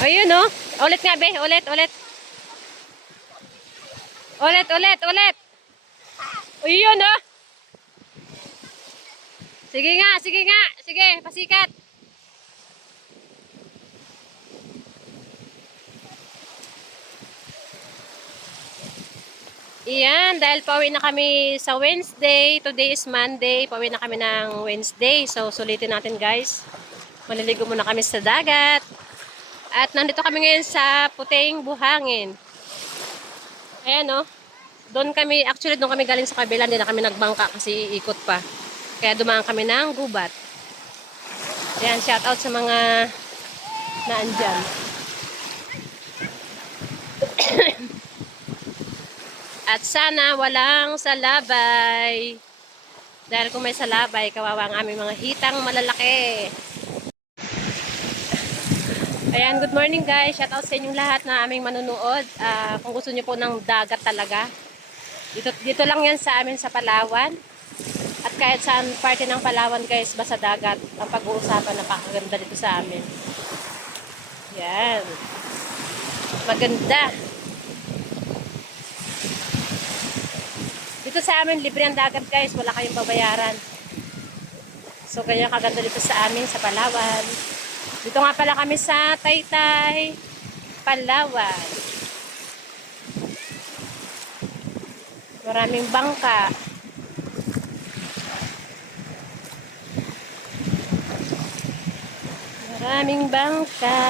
Ayun oh. Ulit nga be, ulit, ulit. Ulit, ulit, ulit. Ayun oh. Sige nga, sige nga. Sige, pasikat. Iyan, dahil pauwi na kami sa Wednesday. Today is Monday. Pauwi na kami ng Wednesday. So, sulitin natin guys. Maliligo muna kami sa dagat. At nandito kami ngayon sa Puting Buhangin. Ayan oh. Actually doon kami galing sa kabila. Hindi na kami nagbangka kasi ikot pa. Kaya dumaan kami ng gubat. Ayan, shout out sa mga naandyan. At sana walang salabay. Dahil kung may salabay, kawawa ang aming mga hitang malalaki. Ayan, good morning guys. Shout out sa inyong lahat na aming manunood. Kung gusto niyo po ng dagat talaga. Dito lang yan sa amin sa Palawan. At kahit saan parte ng Palawan guys, basta dagat. Ang pag-uusapan, napakaganda dito sa amin. Yan. Maganda. Dito sa amin, libre ang dagat guys. Wala kayong babayaran. So, kaya kaganda dito sa amin, sa Palawan. Dito nga pala kami sa Taytay, Palawan. Maraming bangka. Maraming bangka.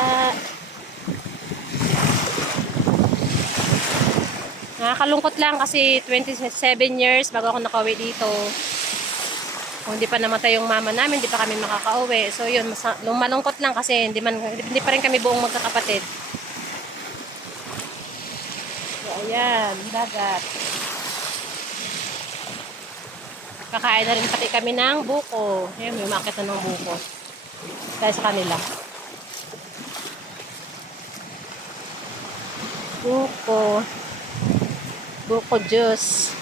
Nakakalungkot lang kasi 27 years bago ako nakauwi dito. Kung hindi pa namatay yung mama namin, hindi pa kami makakauwi. So yun, malungkot lang kasi hindi pa rin kami buong magkakapatid. So ayan, dagat. Kakain na rin pati kami ng buko. Ayan, may umakit na ng buko. Dahil sa kanila. Buko. Buko juice.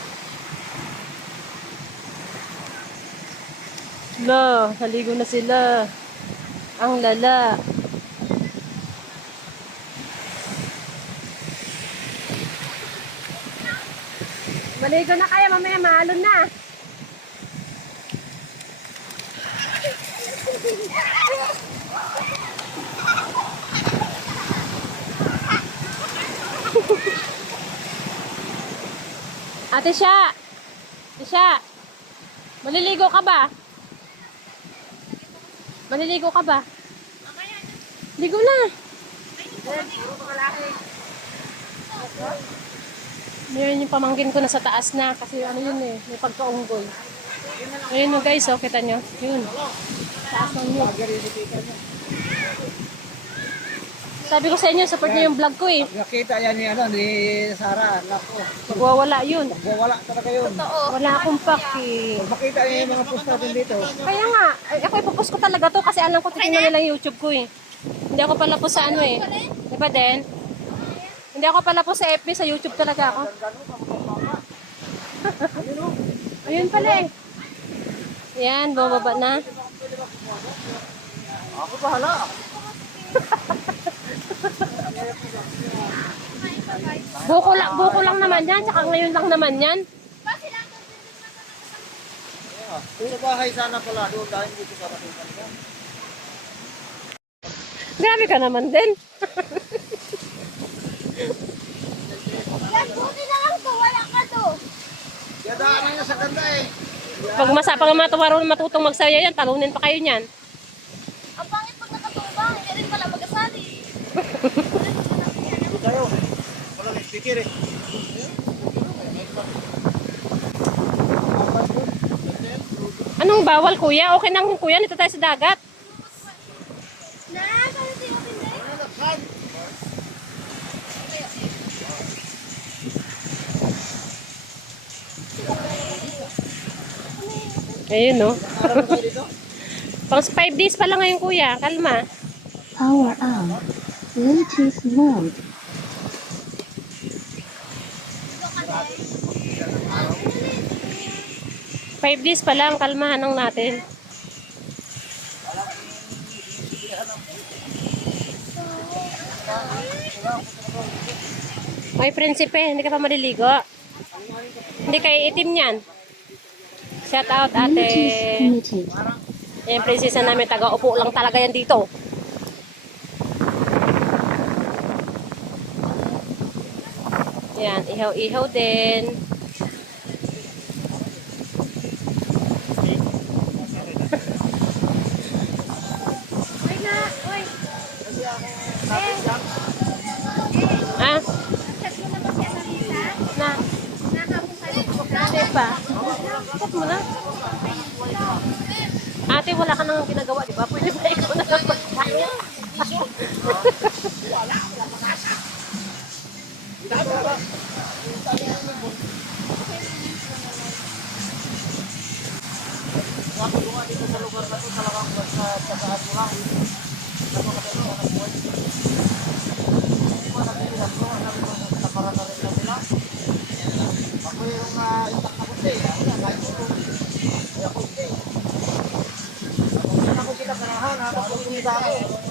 La, naligo na sila. Ang lala. Maligo na kayo, mamaya maalon na. Ate Sya. Sya. Maliligo ka ba? Maliligo ka ba? Ligo na. Meron yung pamangkin ko na sa taas na kasi ano yun eh, may pagkaunggoy. Ayun no guys, oh, kita nyo. Yun. Taas ng yun. Sabi ko sa inyo, support nyo yung vlog ko eh. Nakita yan ni Sarah, nako. Magwawala yun. Magwawala talaga yun. Wala akong paki. Makita niyo yung mga post natin dito. Kaya nga, ako ipopost ko talaga to kasi alam ko titingnan nila yung YouTube ko eh. Hindi ako pala po sa ano eh. Diba din? Hindi ako pala po sa FB, sa YouTube talaga ako. Ayun pala eh. Yan, bumaba na. Ako bahala. Buko lang naman yan, tsaka ngayon lang naman yan. Sa bahay sana pala doon dahil dito sa katipan ka. Grabe ka naman din. Buti na lang to, wala ka to. Yadaan na sa ganda eh. Pag matutong magsaya yan, talunin pa kayo niyan. Ang pangit pag nakatubang, hindi rin pala mag-asali. Dito tayo. Wala may speaker eh. Anong bawal kuya? Okay nang kuya, dito tayo sa dagat. Na, kaya di open din. Ayun no. Pang 5 days pa lang ngayon kuya, kalma. Power on. Bluetooth mode. 5 days pa lang, kalmahan lang natin. May prinsipe, hindi ka pa maliligo. Hindi kayo itim yan. Shout out ate. Committees committed. Yan, prinsesa namin, taga-upo lang talaga yan dito. Yan, ihaw-ihaw din. Ah? Na? Hindi pa. Bakit mo na? Ate, wala ka nang ginagawa, di ba? Pwede ba ikaw na lang magkaya? Ako doon dito sa lugar na ito talagang sa tagaan mo lang. Ako kasi ito, anak mo. Hindi mo napilat ko, anak mo, nakara na rin lang nila. Ako yung itak na kundi. Ako na, kahit ito. Kaya kundi. Ako na ko kita kanahan, habang kundi sa ako.